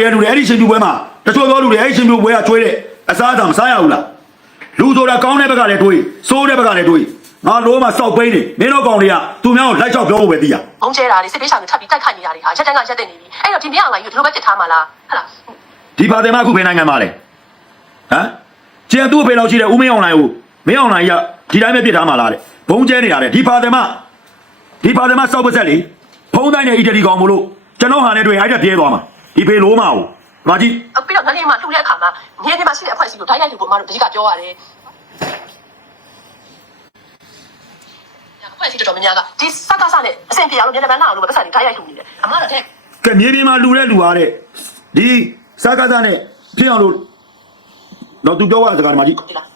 င်နေတဲ့လူတွေအဲ့ဒီရှင်ပြူပွဲမှာတချို့သောလူတွေအဲ့ဒီရှင်ပြူပွဲကကျွေးတဲ့အစားအစာမစားရဘူးလားလူဆိုတာကောင်းတဲ့ဘက်ကလည်းတွေးစိုးတဲ့ဘက်ကလည်းတွေးငါလိုမှစောက်ပိန်းနေမင်းတို့ကောင်တွေကသူများကိုလိုက်ချောက်ပြောဖို့ပဲသိရဘုံကျဲတာတွေစစ်ပေးဆောင်တွေထပ်ပြီးတိုက်ခိုက်နေတာတွေဟာရက်တန်းကရက်တဲ့နေပြီအဲ့တော့ဒီမင်းအောင်လိုက်ယူဒီလိုပဲပြစ်ထားမှာလားဟုတ်လားဒီပါတယ်မအခုဘယ်နိုင်ငံမှာလဲဟမ်ကျန်သူ့အဖေလောက်ရှိတဲ့ဦးမင်းအောင်လိုင်ကိုမင်းအောင်လိုင်ကဒီတိုင်းပဲပြစ်ထားမှာလားတဲ့ဘုံကျဲနေရတယ်ဒီပါတယ်မဒီပါတယ်မစောက်ပါဆက်လေဖုံးတိုင်းနဲ့အီတလီကောင်မလို့ကျွန်တော်ဟာနဲ့တွေ့အဲ့ဒါပြေးသွားမှာ ဒီဖေလိုးမအောင်ငါကြည့်အပြီးတော့ငနေ့မှလှူတဲ့အခါမှာငယ်ငယ်မှရှိတဲ့အဖွဲ့အစည်းကိုတိုင်းတိုင်းလူပေါ်မှာတော့ဒီကပြောရတယ်အဖွဲ့အစည်းတော်တော်များများကဒီစကားစနဲ့အဆင်ပြေအောင်လို့ညနေပိုင်းလာအောင်လို့ပတ်စံတွေတိုင်းရိုက်လှူနေတယ်အမှန်တော့တဲ့ကဲမြေပြင်မှာလူတဲ့လူအားတဲ့ဒီစားကားသားနဲ့ဖြစ်အောင်လို့တော့သူပြောရတဲ့စကားဒီမှာကြည့်ဒီလား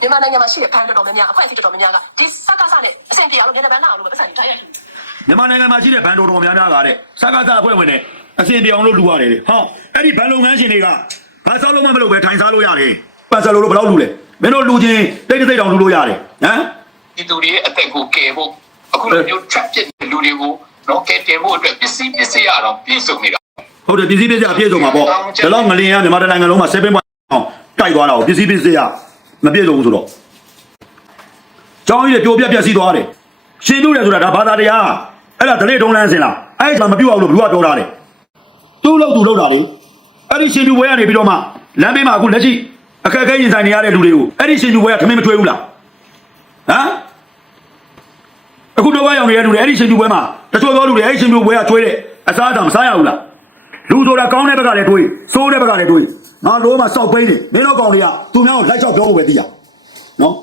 မြန်မာနိုင်ငံမှာရှိတဲ့ဖန်တော်တော်များများအဖွဲ့အစည်းတော်တော်များများကဒီစကားစနဲ့အဆင်ပြေအောင်လို့ညနေပိုင်းလာအောင်လို့ပတ်စံတွေတိုင်းရိုက်လှူနေတယ်မြန်မာနိုင်ငံမှာရှိတဲ့ဘန်တော်တော်များများကတဲ့စားကားသားအဖွဲ့ဝင်နဲ့ အစဉ်ပြောင်းလို့လူရတယ်လေဟောအဲ့ဒီဘန်လုပ်ငန်းရှင်တွေကဘာစားလို့မှမလုပ်ပဲထိုင်စားလို့ရတယ်ပတ်စားလို့ဘယ်တော့လူလဲမင်းတို့လူချင်းတိတ်တိတ်တောင်လူလို့ရတယ်ဟမ်ဒီသူတွေရဲ့အသက်ကိုကယ်ဖို့အခုလိုမျိုး trap ဖြစ်တဲ့လူတွေကိုတော့ကယ်တင်ဖို့အတွက်ပစ္စည်းပစ္စည်းရတော့ပြည့်စုံနေတာဟုတ်တယ်ပစ္စည်းပစ္စည်းအပြည့်စုံပါပေါ့ဒါတော့ငလင်ကမြန်မာနိုင်ငံလုံးမှာ7.1အောင်တိုက်သွားတာကိုပစ္စည်းပစ္စည်းကမပြည့်စုံဘူးဆိုတော့ကျောင်းကြီးတွေပြိုပြက်ပြက်စီးသွားတယ်ရှင်ပြုတယ်ဆိုတာဒါဘာသာတရားအဲ့ဒါဒလေတုံးလန်းစင်လားအဲ့ဒါမပြုတ်အောင်လို့ဘလူကပြောတာတယ် သူ့လို့သူလို့တာလေအဲ့ဒီရှင်ပြုပွဲကနေပြီးတော့မှလမ်းဘေးမှာအခုလက်ရှိအခက်အခဲရင်ဆိုင်နေရတဲ့လူတွေကိုအဲ့ဒီရှင်ပြုပွဲကထမင်းမထွေးဘူးလားဟမ်အခုတော့ရောက်နေတဲ့လူတွေအဲ့ဒီရှင်ပြုပွဲမှာတချို့သောလူတွေအဲ့ဒီရှင်ပြုပွဲကကျွေးတဲ့အစားအစာမစားရဘူးလားလူဆိုတာကောင်းတဲ့ဘက်ကလည်းတွေးစိုးတဲ့ဘက်ကလည်းတွေးငါလိုမှစောက်ပိန်းနေမင်းတို့ကောင်တွေကသူများကိုလိုက်ချောက်ပြောဖို့ပဲသိရနော်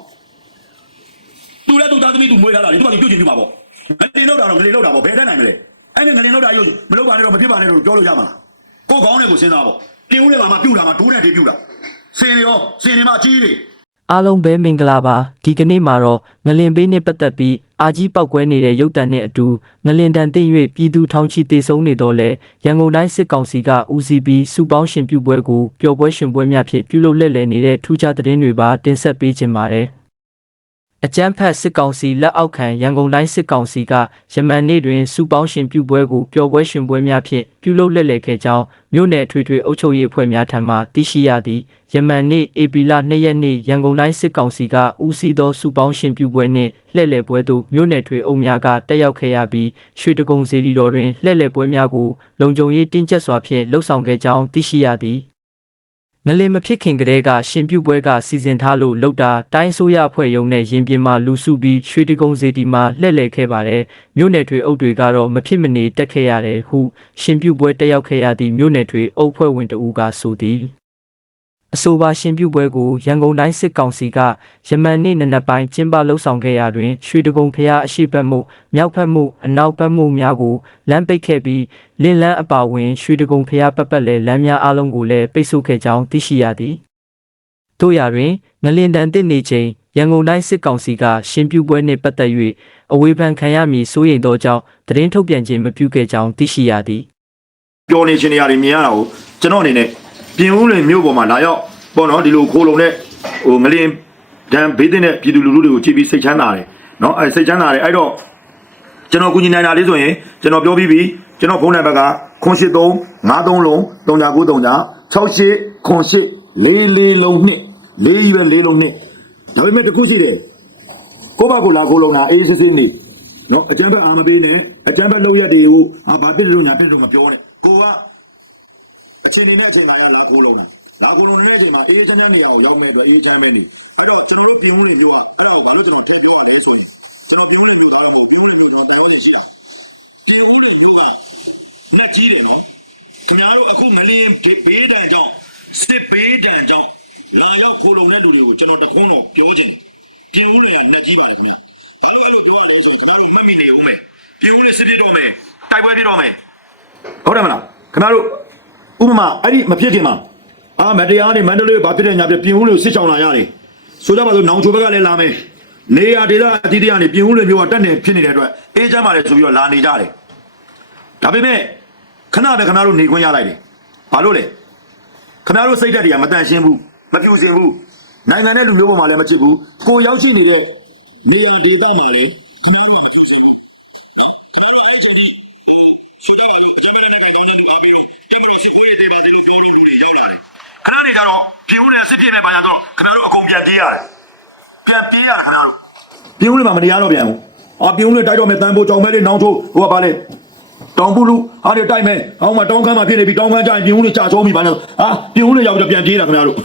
သူလည်းသူသားသမီးသူမွေးထားတာလေသူကပြုတ်ချင်ပြပါပေါ့ငလင်လောက်တာတော့ငလင်လောက်တာပေါ့ဘယ်တတ်နိုင်မလဲ အဲ့ဒီငလင်လောက်တာယူမလောက်ပါနဲ့တော့မဖြစ်ပါနဲ့တော့ပြောလို့ရမှာလားကိုကောင်းတဲ့ကိုစဉ်းစားပေါ့တင်းဦးလေးမှာမှပြုတ်တာမှဒိုးနဲ့တေးပြုတ်တာစင်ရောစင်နေမှကြီးတွေအားလုံးပဲမင်္ဂလာပါဒီကနေ့မှာတော့ငလင်ပေးနဲ့ပတ်သက်ပြီးအာကြီးပောက်ကွဲနေတဲ့ရုပ်တံနဲ့အတူငလင်တန်သိမ့်၍ပြည်သူထောင်ချီတေဆုံးနေတော့လဲရန်ကုန်တိုင်းစစ်ကောင်စီက UCB စုပေါင်းရှင်ပြုပွဲကိုပျော်ပွဲရှင်ပွဲများဖြင့်ပြုလုပ်လက်လည်နေတဲ့ထူးခြားသတင်းတွေပါတင်ဆက်ပေးခြင်းပါတယ် အကြမ်းဖက်စစ်ကောင်စီလက်အောက်ခံရန်ကုန်တိုင်းစစ်ကောင်စီကယမန်နေ့တွင်စုပေါင်းရှင်ပြုပွဲကိုပျော်ပွဲရှင်ပွဲများဖြင့်ပြုလုပ်လက်လည်ခဲ့ကြောင်းမြို့နယ်ထွေထွေအုပ်ချုပ်ရေးအဖွဲ့များထံမှသိရှိရသည့်ယမန်နေ့ဧပြီလ2ရက်နေ့ရန်ကုန်တိုင်းစစ်ကောင်စီကဦးစီးသောစုပေါင်းရှင်ပြုပွဲနှင့်လှည့်လည်ပွဲသို့မြို့နယ်ထွေအုပ်များကတက်ရောက်ခဲ့ရပြီးရွှေတကုံစီလီတော်တွင်လှည့်လည်ပွဲများကိုလုံခြုံရေးတင်းကျပ်စွာဖြင့်လှုပ်ဆောင်ခဲ့ကြောင်းသိရှိရသည် ငလင်မဖြစ်ခင်ကတည်းကရှင်ပြုတ်ပွဲကစီစဉ်ထားလို့လောက်တာတိုင်းဆိုးရအဖွဲ့ရုံနဲ့ရင်ပြင်မှာလူစုပြီးရွှေတကုံစီတီမှာလှည့်လည်ခဲ့ပါတယ်မြို့နယ်ထွေအုပ်တွေကတော့မဖြစ်မနေတက်ခဲ့ရတယ်ဟုရှင်ပြုတ်ပွဲတက်ရောက်ခဲ့ရသည့်မြို့နယ်ထွေအုပ်ဖွဲ့ဝင်တဦးကဆိုသည် အဆိုပါရှင်ပြုတ်ပွဲကိုရန်ကုန်တိုင်းစစ်ကောင်စီကယမန်နေ့နံနက်ပိုင်းကျင်းပလှုပ်ဆောင်ခဲ့ရာတွင်ရွှေတကုံဖျားအရှိတ်ဘက်မှုမြောက်ဘက်မှုအနောက်ဘက်မှုများကိုလမ်းပိတ်ခဲ့ပြီးလင်းလန်းအပါအဝင်ရွှေတကုံဖျားပတ်ပတ်လဲလမ်းများအလုံးကိုလည်းပိတ်ဆို့ခဲ့ကြောင်းသိရှိရသည်တို့ရာတွင်ငလင်တန်တစ်နေချိန်ရန်ကုန်တိုင်းစစ်ကောင်စီကရှင်ပြုတ်ပွဲနှင့်ပတ်သက်၍အဝေဖန်ခံရမည်စိုးရိမ်သောကြောင့်သတင်းထုတ်ပြန်ခြင်းမပြုခဲ့ကြောင်းသိရှိရသည်ပြောနေခြင်းနေရာတွေမြင်ရတာကိုကျွန်တော်အနေနဲ့ ပြင်ဦးလွင်မြို့ပေါ်မှာလာရောက်ပေါ့နော်ဒီလိုခိုးလုံတဲ့ဟိုငလင်ဒံဘေးတဲ့ပြည်သူလူထုတွေကိုကြည့်ပြီးစိတ်ချမ်းသာတယ်နော်အဲစိတ်ချမ်းသာတယ်အဲ့တော့ကျွန်တော်ကုညီနိုင်တာလေးဆိုရင်ကျွန်တော်ပြောပြီးပြီကျွန်တော်ဖုန်းနံပါတ်က083 53လုံး3993 68 08လေးလေးလုံးနှစ်လေးကြီးပဲလေးလုံးနှစ်ဒါပေမဲ့တစ်ခုရှိတယ်ကိုယ့်ဘာကိုလာခိုးလုံတာအေးစစ်စစ်နေနော်အကျန်းဘက်အာမပေးနဲ့အကျန်းဘက်လောက်ရက်တွေကိုအာဘာပြစ်လို့ညာပြစ်လို့မပြောနဲ့ကိုက အချိန်နဲ့ကျွန်တော်ကလာကိုလုံးလာကိုလုံးနဲ့ကျွန်တော်အေးချမ်းနေရရောက်နေတဲ့အေးချမ်းနေနေပြီးတော့ကျွန်တော်ပြင်လို့ရောအဲ့ဒါဘာလို့ကျွန်တော်ထပ်ပြောရလဲဆိုရင်ကျွန်တော်ပြောတဲ့လူအားလုံးပြောတဲ့လူတော့တရားရရှိတာဒီဦးလေးယူကလက်ကြီးတယ်နော်ခင်ဗျားတို့အခုမလင်းဘေးတန်ကြောင့်စစ်ဘေးတန်ကြောင့်လာရောက်ဖိုးလုံးတဲ့လူတွေကိုကျွန်တော်တခွန်းတော့ပြောချင်ပြင်ဦးလေးကလက်ကြီးပါလေခင်ဗျာဘာလို့အဲ့လိုပြောရလဲဆိုရင်ခင်ဗျားတို့မှတ်မိနေဦးမယ်ပြင်ဦးလေးစစ်ပြတော့မယ်တိုက်ပွဲပြတော့မယ်ဟုတ်တယ်မလားခင်ဗျားတို့ ဥပမာအဲ့ဒီမဖြစ်ခင်မှာအာမတရားနေမန္တလေးဘာဖြစ်တဲ့ညာပြပြင်ဦးလို့စစ်ချောင်းလာရတယ်ဆိုကြပါစို့နောင်ချိုဘက်ကလည်းလာမယ်နေရဒေသအသီးသီးကနေပြင်ဦးလို့မျိုးကတက်နေဖြစ်နေတဲ့အတွက်အေးချမ်းပါလေဆိုပြီးတော့လာနေကြတယ်ဒါပေမဲ့ခဏပဲခဏတို့နေခွင့်ရလိုက်တယ်ဘာလို့လဲခဏတို့စိတ်ဓာတ်တွေကမတန်ရှင်းဘူးမပြူစင်ဘူးနိုင်ငံတဲ့လူမျိုးပေါ်မှာလည်းမချစ်ဘူးကိုရောက်ရှိနေတဲ့နေရဒေသမှာလေခဏမှမချစ်စင်ဘူးခဏတို့အဲ့ချိန်ကြီးဟိုရှုပ်ရ တယ်လို့အကြမ်းဖက်တဲ့ခိုင်ကောင်းတဲ့လာပြီးတော့စစ်ကိုရေးတဲ့ဒီလိုပြောလို့လူတွေရောက်လာတယ်ခဏနေကြတော့ပြင်ဦးနဲ့စစ်ပြေနဲ့ပါကြတော့ခင်ဗျားတို့အကုန်ပြန်ပြေးရတယ်ပြန်ပြေးရတယ်ခင်ဗျားတို့ပြင်ဦးလည်းမမတရားတော့ပြန်ဘူးအာပြင်ဦးလည်းတိုက်တော့မယ်တန်ဖိုးကြောင်မဲလေးနောင်ချိုးဟိုကပါလေတောင်ပုလူအားတွေတိုက်မယ်အောင်းမှာတောင်းခမ်းမှာဖြစ်နေပြီတောင်းခမ်းကြရင်ပြင်ဦးလေးကြာချုံးပြီပါလို့ဟာပြင်ဦးလေးရောက်တော့ပြန်ပြေးတာခင်ဗျားတို့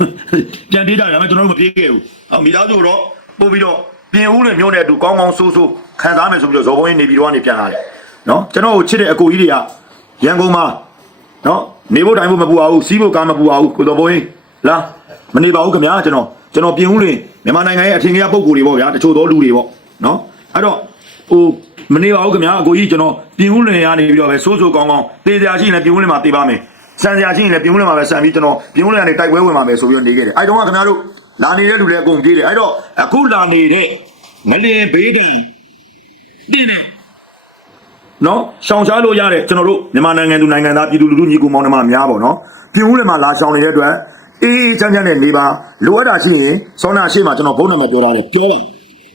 ပြန်ပြေးတာဒါပေမဲ့ကျွန်တော်တို့မပြေးခဲ့ဘူးအော်မိသားစုတော့ပို့ပြီးတော့ပြင်ဦးလေးမျိုးနဲ့အတူကောင်းကောင်းဆိုးဆိုးခံစားမယ်ဆိုပြီးတော့ဇော်ဘုံကြီးနေပြီးတော့ကနေပြန်လာတယ်နော်ကျွန်တော်ကိုချစ်တဲ့အကိုကြီးတွေကရန်ကုန်မှာနော် နေဖို့တိုင်းဖို့မပူပါဘူးစီးဖို့ကားမပူပါဘူးကိုတော်ဘိုးကြီးလာမနေပါဘူးခင်ဗျာကျွန်တော်ကျွန်တော်ပြင်ဦးလင်မြန်မာနိုင်ငံရဲ့အထင်ကြီးပုံကိုယ်တွေပေါ့ဗျာတချို့သောလူတွေပေါ့နော်အဲ့တော့ဟိုမနေပါဘူးခင်ဗျာအကိုကြီးကျွန်တော်ပြင်ဦးလင်ရနေပြီးတော့ပဲစိုးစိုးကောင်းကောင်းတေးစရာရှိရင်လည်းပြင်ဦးလင်မှာတေးပါမယ်ဆန်စရာရှိရင်လည်းပြင်ဦးလင်မှာပဲဆန်ပြီးကျွန်တော်ပြင်ဦးလင်ကနေတိုက်ပွဲဝင်ပါမယ်ဆိုပြီးတော့နေခဲ့တယ်အဲ့တော့ကခင်ဗျားတို့လာနေတဲ့လူတွေအကုန်ပြေးတယ်အဲ့တော့အခုလာနေတဲ့ငလင်ဘေးတီတင်းနေ နော်ရှောင်ရှားလို့ရတဲ့ကျွန်တော်တို့မြန်မာနိုင်ငံသူနိုင်ငံသားပြည်သူလူထုညီကူမောင်နှမများပေါ့နော်ပြည်ဦးတွေမှာလာရှောင်နေတဲ့အတွက်အေးအေးချမ်းချမ်းနဲ့နေပါလိုအပ်တာရှိရင်စောနာရှိမှကျွန်တော်ဘုန်းနာမပြောထားတယ်ပြောပါ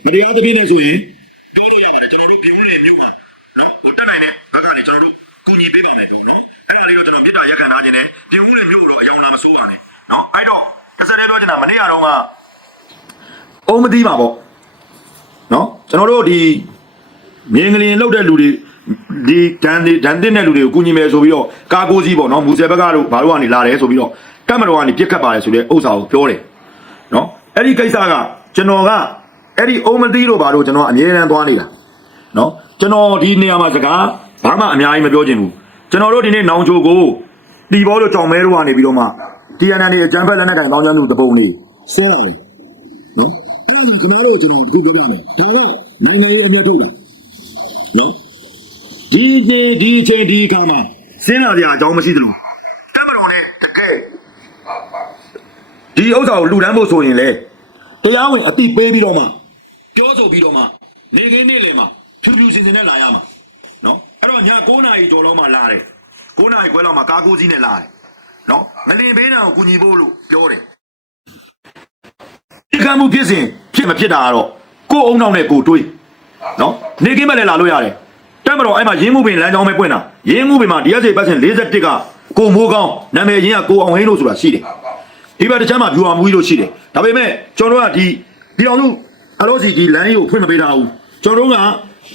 မတရားသဖြင့်နဲ့ဆိုရင်ပြောလို့ရပါတယ်ကျွန်တော်တို့ပြည်ဦးတွေမြို့မှာနော်ဟိုတက်နိုင်တဲ့ဘက်ကနေကျွန်တော်တို့ကူညီပေးပါမယ်ပြောနော်အဲ့ဒါလေးတော့ကျွန်တော်မေတ္တာရက်ခံထားခြင်းနဲ့ပြည်ဦးတွေမြို့တော့အယောင်လာမဆိုးပါနဲ့နော်အဲ့တော့တစ်စက်တည်းပြောချင်တာမနေ့ကတော့ကအုံးမသိပါပေါ့နော်ကျွန်တော်တို့ဒီမြင်းကလေးလောက်တဲ့လူတွေ ဒီဒန်ဒီဒန်တင်တဲ့လူတွေကိုကူညီမယ်ဆိုပြီးတော့ကာကိုစီပေါ့နော်မူဆယ်ဘက်ကတော့ဘာလို့ကနေလာတယ်ဆိုပြီးတော့ကတ်မတော်ကနေပြစ်ခတ်ပါတယ်ဆိုတဲ့ဥစ္စာကိုပြောတယ်နော်အဲ့ဒီကိစ္စကကျွန်တော်ကအဲ့ဒီအုံမသိတို့ဘာလို့ကျွန်တော်အမြဲတမ်းသွားနေတာနော်ကျွန်တော်ဒီနေရာမှာစကားဘာမှအများကြီးမပြောချင်ဘူးကျွန်တော်တို့ဒီနေ့နောင်ချိုကိုတီဘောတို့ကြောင်မဲတို့ကနေပြီးတော့မှ TNN တွေအကြမ်းဖက်လက်နက်ကိုင်တောင်းကျမ်းသူတပုံလေးဆဲရတယ်နော်အဲ့ဒါကျွန်တော်တို့ကျွန်တော်ဒီလိုပြောတယ်ဒါတော့နိုင်ငံရေးအမြတ်ထုတ်တာနော် ဒီဒီဒီအချိန်ဒီအခါမှာစဉ်းစားကြအကြောင်းမရှိသလိုတမတော်နဲ့တကယ်ဒီဥစ္စာကိုလူတန်းဖို့ဆိုရင်လေတရားဝင်အတိပေးပြီးတော့မှပြောဆိုပြီးတော့မှနေခင်းနေလေမှာဖြူဖြူစင်စင်နဲ့လာရမှာနော်အဲ့တော့ည9နာရီကျော်တော့မှလာတယ်9နာရီခွဲလောက်မှကားကိုကြီးနဲ့လာတယ်နော်မလင်ဘေးနာကိုကူညီဖို့လို့ပြောတယ်ဒီကံမှုဖြစ်စဉ်ဖြစ်မဖြစ်တာကတော့ကိုယ်အုံနောက်နဲ့ကိုယ်တွေးနော်နေကင်းမလည်းလာလို့ရတယ် တက်မတော်အဲ့မှာရင်းမှုပင်လမ်းကြောင်းပဲပွင့်တာရင်းမှုပင်မှာ DSA ပတ်စင်41ကကိုမိုးကောင်းနာမည်ရင်းကကိုအောင်ဟင်းလို့ဆိုတာရှိတယ်ဒီဘက်တစ်ချမ်းမှာဗျူဟာမူကြီးလို့ရှိတယ်ဒါပေမဲ့ကျွန်တော်တို့ကဒီဒီအောင်စုအလို့စီဒီလမ်းကြီးကိုဖွင့်မပေးထားဘူးကျွန်တော်တို့က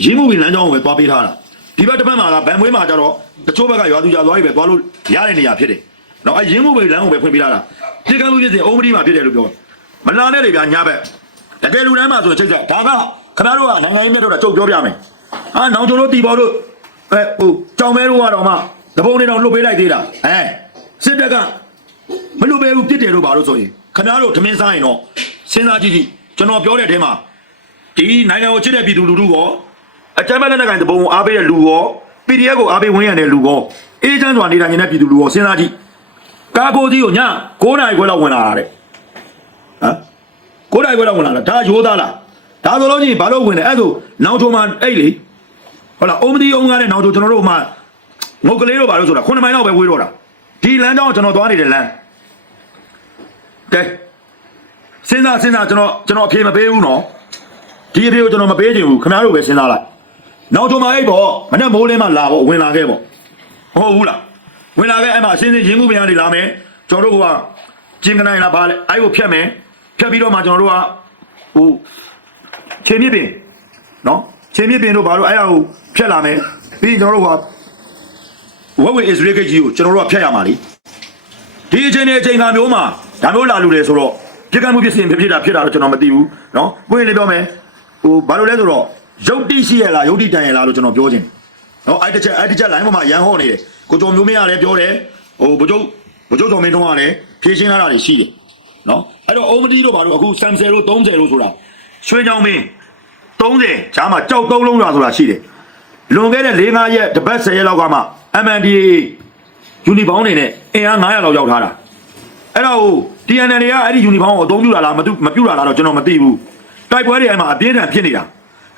ရင်းမှုပင်လမ်းကြောင်းကိုပဲသွားပေးထားတာဒီဘက်တစ်ဖက်မှာကဗန်မွေးမှာကျတော့တချို့ဘက်ကရွာသူရွာသွားတွေပဲသွားလို့ရတဲ့နေရာဖြစ်တယ်နော်အဲ့ရင်းမှုပင်လမ်းကိုပဲဖွင့်ပေးထားတာဒီကံမှုဖြစ်စဉ်အုံးမဒီမှာဖြစ်တယ်လို့ပြောမလာနဲ့လေဗျာညာဘက်တကယ်လူတန်းမှာဆိုရင်ချိန်ကြဒါကခင်ဗျားတို့ကနိုင်ငံရေးမြတ်တော့ကြုတ်ပြောပြမယ် အာနောင်ကျိုးတို့တီပေါ်တို့အဲဟိုကြောင်မဲတို့ကတော့မှတပုံနေတော့လှုပ်ပေးလိုက်သေးတာအဲစစ်တပ်ကမလှုပ်ပေးဘူးပြစ်တယ်လို့ပါလို့ဆိုရင်ခင်ဗျားတို့ထမင်းစားရင်တော့စဉ်းစားကြည့်ကြည့်ကျွန်တော်ပြောတဲ့အထဲမှာဒီနိုင်ငံကိုချစ်တဲ့ပြည်သူလူထုကောအကြမ်းဖက်လက်နက်ကိုင်တပုံကိုအားပေးတဲ့လူကော PDF ကိုအားပေးဝင်ရတဲ့လူကောအေးချမ်းစွာနေတာညတဲ့ပြည်သူလူကောစဉ်းစားကြည့်ကာကိုကြီးကိုည9နာရီခွဲလောက်ဝင်လာတာတဲ့ဟမ်ကိုယ်တိုင်ကိုယ်တော့ဝင်လာလားဒါရိုးသားလားဒါဆိုလို့ချင်းဘာလို့ဝင်လဲအဲ့ဒါနောင်ချုံမှာအဲ့လေ ဟုတ်လားအုံမဒီအုံကားနဲ့နောင်ချုံကျွန်တော်တို့မှငုတ်ကလေးတို့ဘာလို့ဆိုတာ9မိုင်လောက်ပဲဝေးတော့တာဒီလမ်းကြောင်းကျွန်တော်သွားနေတဲ့လမ်းကဲစဉ်းစားစဉ်းစားကျွန်တော်ကျွန်တော်အဖြေမပေးဘူးနော်ဒီအဖြေကိုကျွန်တော်မပေးချင်ဘူးခင်ဗျားတို့ပဲစဉ်းစားလိုက်နောက်ချုံမှာအဲ့ပေါ့မနေ့မိုးလင်းမှလာပေါ့ဝင်လာခဲ့ပေါ့ဟုတ်ဘူးလားဝင်လာခဲ့အဲ့မှာအစင်းစင်းရင်းမှုပြန်နေလာမယ်ကျွန်တော်တို့ကကျင်းကနိုင်လားဗာလဲအဲ့ကိုဖြတ်မယ်ဖြတ်ပြီးတော့မှကျွန်တော်တို့ကဟိုခြေမြစ်ပင်နော် ခြေမြစ်ပင်တို့ဘာလို့အဲ့ဒါကိုဖြတ်လာမယ်ပြီးရင်ကျွန်တော်တို့ကဝက်ဝဲအစ္စရေးဂိတ်ကြီးကိုကျွန်တော်တို့ကဖြတ်ရမှာလीဒီအချိန်နဲ့အချိန်ကမျိုးမှာဒါမျိုးလာလူတယ်ဆိုတော့ပြစ်ကမှုဖြစ်စဉ်ဖြစ်ဖြစ်တာဖြစ်တာတော့ကျွန်တော်မသိဘူးနော်ပွင့်လေးပြောမယ်ဟိုဘာလို့လဲဆိုတော့ရုပ်တိရှိရလားရုပ်တိတန်ရလားလို့ကျွန်တော်ပြောခြင်းနော်အဲ့တစ်ချက်အဲ့တစ်ချက် line ပေါ်မှာရန်ဟောနေတယ်ကိုကျော်မျိုးမင်းကလည်းပြောတယ်ဟိုဘုကျုပ်ဘုကျုပ်တော်မင်းတုံးကလည်းဖြည့်ရှင်းထားတာတွေရှိတယ်နော်အဲ့တော့အုံမတီတို့ဘာလို့အခု30လို့30လို့ဆိုတာရွှေချောင်းမင်း 30ဂျားမှာကြောက်သုံးလုံးရွာဆိုတာရှိတယ်လွန်ခဲ့တဲ့၄၅ရက်တပတ်10ရက်လောက်ကမှ MNDA ယူနီဘောင်းနေနဲ့အင်အား900လောက်ရောက်ထားတာအဲ့တော့ TNN တွေကအဲ့ဒီယူနီဘောင်းကိုအသုံးပြုတာလားမပြုမပြုတာလားတော့ကျွန်တော်မသိဘူးတိုက်ပွဲတွေအဲ့မှာအပြင်းထန်ဖြစ်နေတာ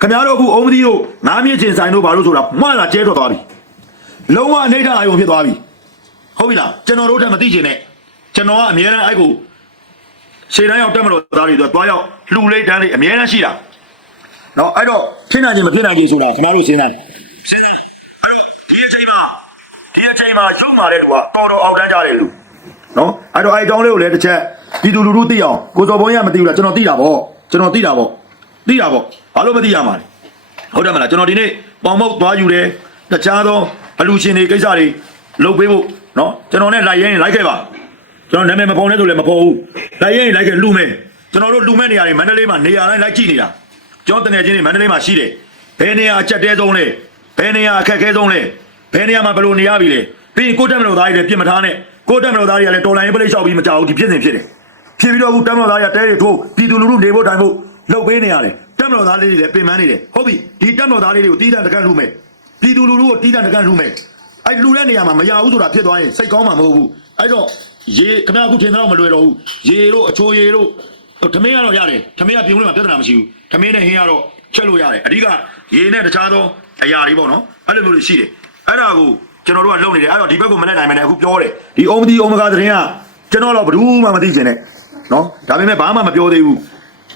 ခင်ဗျားတို့အခုအုံမတီတို့ငါးမြင့်ချင်းဆိုင်တို့ဘာလို့ဆိုတာမှလာကျဲထွက်သွားပြီလုံးဝအနေထားအယုံဖြစ်သွားပြီဟုတ်ပြီလားကျွန်တော်တို့ထက်မသိချင်နဲ့ကျွန်တော်ကအများအားအဲ့ကိုရှေ့တန်းရောက်တက်မလို့သားတွေဆိုတော့တွားရောက်လှူလိုက်တန်းလေးအများအားရှိတာ နော်အဲ့တော့ဖြစ်နိုင်ခြင်းမဖြစ်နိုင်ခြင်းဆိုတာကျွန်တော်တို့စဉ်းစားစဉ်းစားအဲ့တော့ဒီအချိန်မှာဒီအချိန်မှာရုပ်မာတဲ့လူကတော်တော်အောင်တန်းကြတဲ့လူနော်အဲ့တော့အဲ့အကြောင်းလေးကိုလည်းတစ်ချက်ဒီလူလူလူသိအောင်ကိုစော်ဘုန်းကြီးကမသိဘူးလားကျွန်တော်သိတာပေါ့ကျွန်တော်သိတာပေါ့သိတာပေါ့ဘာလို့မသိရမှာလဲဟုတ်တယ်မလားကျွန်တော်ဒီနေ့ပေါင်မုတ်သွားယူတယ်တခြားသောအလူရှင်တွေကိစ္စတွေလုပ်ပေးဖို့နော်ကျွန်တော်နဲ့လိုက်ရင်လိုက်ခဲ့ပါကျွန်တော်နာမည်မပေါ်နဲ့ဆိုလည်းမပေါ်ဘူးလိုက်ရင်လိုက်ခဲ့လူမဲကျွန်တော်တို့လူမဲနေရာတွေမန္တလေးမှာနေရာတိုင်းလိုက်ကြည့်နေတာ ကျွန်တော်တကယ်ချင်းတွေမန္တလေးမှာရှိတယ်ဘယ်နေရာအချက်တဲဆုံးလဲဘယ်နေရာအခက်ခဲဆုံးလဲဘယ်နေရာမှာဘယ်လိုနေရပြီလဲပြီးရင်ကိုတက်မလို့သားတွေလည်းပြစ်မထားနဲ့ကိုတက်မလို့သားတွေကလည်းတော်လိုင်းရေးပလိလျှောက်ပြီးမကြောက်ဘူးဒီဖြစ်စဉ်ဖြစ်တယ်ဖြစ်ပြီးတော့အခုတက်မလို့သားတွေကတဲတွေထိုးပြည်သူလူထုနေဖို့တိုင်ဖို့လှုပ်ပေးနေရတယ်တက်မလို့သားလေးတွေလည်းပင်ပန်းနေတယ်ဟုတ်ပြီဒီတက်မလို့သားလေးတွေကိုတီးတန့်တကန့်လူမယ်ပြည်သူလူထုကိုတီးတန့်တကန့်လူမယ်အဲ့လူတဲ့နေရာမှာမရဘူးဆိုတာဖြစ်သွားရင်စိတ်ကောင်းမှာမဟုတ်ဘူးအဲ့တော့ရေခဏအခုထင်တော့မလွယ်တော့ဘူးရေတို့အချိုးရေတို့ ထမင်းကတော့ရတယ်ထမင်းကပြုံးလို့ပြဿနာမရှိဘူးထမင်းနဲ့ဟင်းကတော့ချက်လို့ရတယ်အဓိကရေနဲ့တခြားသောအရာတွေပေါ့နော်အဲ့လိုမျိုးတွေရှိတယ်အဲ့ဒါကိုကျွန်တော်တို့ကလုပ်နေတယ်အဲ့တော့ဒီဘက်ကိုမလက်နိုင်မနဲ့အခုပြောတယ်ဒီအုံမဒီအုံမကသတင်းကကျွန်တော်တော့ဘယ်သူမှမသိချင်နဲ့နော်ဒါပေမဲ့ဘာမှမပြောသေးဘူး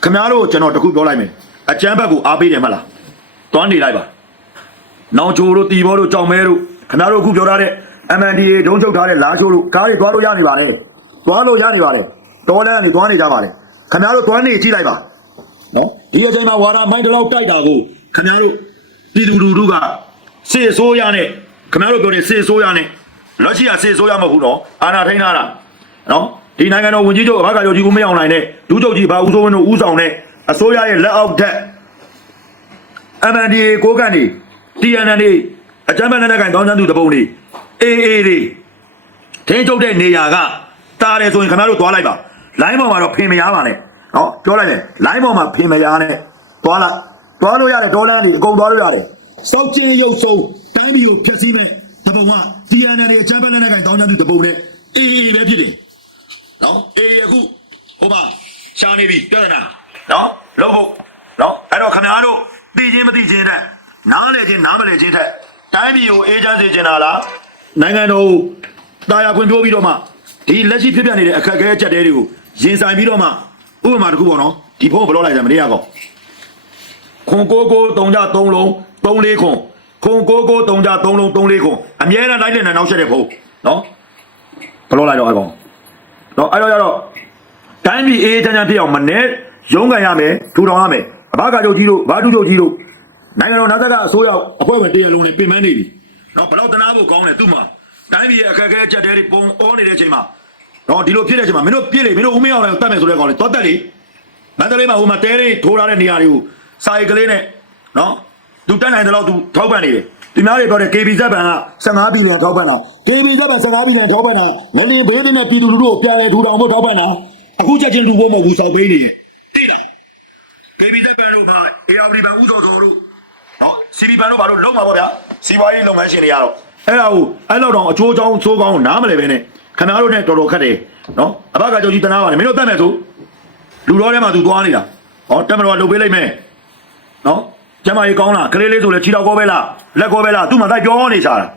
ခင်ဗျားတို့ကျွန်တော်တခုပြောလိုက်မယ်အကျမ်းဘက်ကိုအားပေးတယ်မလားတွန်းနေလိုက်ပါနောင်ချိုတို့တီဘောတို့ကြောင်မဲတို့ခင်ဗျားတို့အခုပြောထားတဲ့ MNDA ဒုံချုပ်ထားတဲ့လာချိုတို့ကားတွေတွားလို့ရနေပါတယ်တွားလို့ရနေပါတယ်တော်လန်းကနေတွားနေကြပါလေ ခင်ဗျားတို့တွားနေကြည့်လိုက်ပါနော်ဒီအချိန်မှာဝါဒမိုင်းတလောက်တိုက်တာကိုခင်ဗျားတို့ပြည်သူလူထုကစေဆိုးရနဲ့ခင်ဗျားတို့ပြောတဲ့စေဆိုးရနဲ့လက်ရှိကစေဆိုးရမဟုတ်ဘူးနော်အာနာထိန်ထားတာနော်ဒီနိုင်ငံတော်ဝန်ကြီးချုပ်အဘကချုပ်ကြီးဦးမင်းအောင်နိုင်နဲ့ဒုချုပ်ကြီးဘာဦးစိုးဝင်းတို့ဦးဆောင်တဲ့အစိုးရရဲ့လက်အောက်ထက် MNDA ကိုကန်နေ TNN နေအကြမ်းဖက်လက်နက်ကိုင်တောင်းချမ်းသူတပုံနေ AA တွေထင်းချုပ်တဲ့နေရာကတားတယ်ဆိုရင်ခင်ဗျားတို့သွားလိုက်ပါ လိုင်းပေါ်မှာတော့ဖင်မရပါနဲ့နော်ပြောလိုက်တယ်လိုင်းပေါ်မှာဖင်မရနဲ့သွားလိုက်သွားလို့ရတယ်ဒေါ်လန်တွေအကုန်သွားလို့ရတယ်စောက်ချင်းရုပ်ဆုံးတိုင်းပြည်ကိုဖျက်ဆီးမဲ့တပုံက TNN တွေအကြမ်းဖက်လက်နက်ကိုင်တောင်းချမ်းသူတပုံနဲ့ AA ပဲဖြစ်တယ်နော် AA အခုဟိုမှာရှာနေပြီပြဿနာနော်လုံးဖို့နော်အဲ့တော့ခင်ဗျားတို့သိချင်းမသိချင်းတဲ့နားလေချင်းနားမလဲချင်းတဲ့တိုင်းပြည်ကိုအေးချမ်းစေချင်တာလားနိုင်ငံတော်ကိုတာယာဖွံ့ဖြိုးပြီးတော့မှဒီလက်ရှိဖြစ်ပြနေတဲ့အခက်အခဲအကျက်တဲတွေကို ရင်ဆိုင်ပြီးတော့မှဥပမာတစ်ခုပေါ့နော်ဒီဖုန်းကိုဘယ်လိုလိုက်ကြမလဲရကောခွန်ကိုကို3ကြ3လုံး3လေးခွန်ခွန်ကိုကို3ကြ3လုံး3လေးခွန်အမြဲတမ်းတိုင်းလက်နဲ့နောက်ဆက်တဲ့ဖုန်းနော်ဘယ်လိုလိုက်တော့အကောင်နော်အဲ့တော့ကျတော့တိုင်းပြည်အေးအေးချမ်းချမ်းဖြစ်အောင်မနဲ့ရုံးကန်ရမယ်ထူထောင်ရမယ်အဘကချုပ်ကြီးတို့ဘာတူချုပ်ကြီးတို့နိုင်ငံတော်နာသကအစိုးရအဖွဲ့ဝင်တရလုံးနဲ့ပြင်ပန်းနေပြီနော်ဘယ်တော့တနာဖို့ကောင်းလဲသူ့မှာတိုင်းပြည်ရဲ့အခက်အခဲချက်တဲတွေပုံအောနေတဲ့အချိန်မှာ နော်ဒီလိုဖြစ်တဲ့အချိန်မှာမင်းတို့ပြည့်လေမင်းတို့ဦးမင်းအောင်လည်းတတ်မယ်ဆိုတဲ့ကောင်လေသွားတက်လေမန္တလေးမှာဟိုမှာတဲတွေထိုးထားတဲ့နေရာတွေကိုစာရီကလေးနဲ့နော်သူတက်နိုင်တယ်လို့သူထောက်ပံ့နေတယ်ဒီများတွေပြောတဲ့ KB ဇက်ဘန်က15ဘီလီယံထောက်ပံ့တာ KB ဇက်ဘန်15ဘီလီယံထောက်ပံ့တာငလင်ဘေးတွေနဲ့ပြည်သူလူထုကိုပြန်လဲထူထောင်ဖို့ထောက်ပံ့တာအခုချက်ချင်းလူဖို့မဟုတ်ဘူးစောက်ပေးနေတယ်တိတာ KB ဇက်ဘန်တို့မှာ ARD ဘန်ဦးတော်တော်တို့နော် CB ဘန်တို့ဘာလို့လုံးမှာပေါ့ဗျာစီးပွားရေးလုပ်ငန်းရှင်တွေကတော့အဲ့ဒါကိုအဲ့လောက်တော့အချိုးချောင်းသိုးကောင်းနားမလဲပဲနဲ့ ခင်ဗျားတို့နဲ့တော်တော်ခက်တယ်နော်အဘကကြောင့်ကြီးတနာပါလေမင်းတို့တတ်မယ်ဆိုလူတော်ထဲမှာသူသွားနေတာဟောတက်မတော်ကလုပ်ပေးလိုက်မယ်နော်ကျမကြီးကောင်းလားကလေးလေးဆိုလဲခြေတော်ကောပဲလားလက်ကောပဲလားသူ့မှာတိုက်ပြောနေစားတာ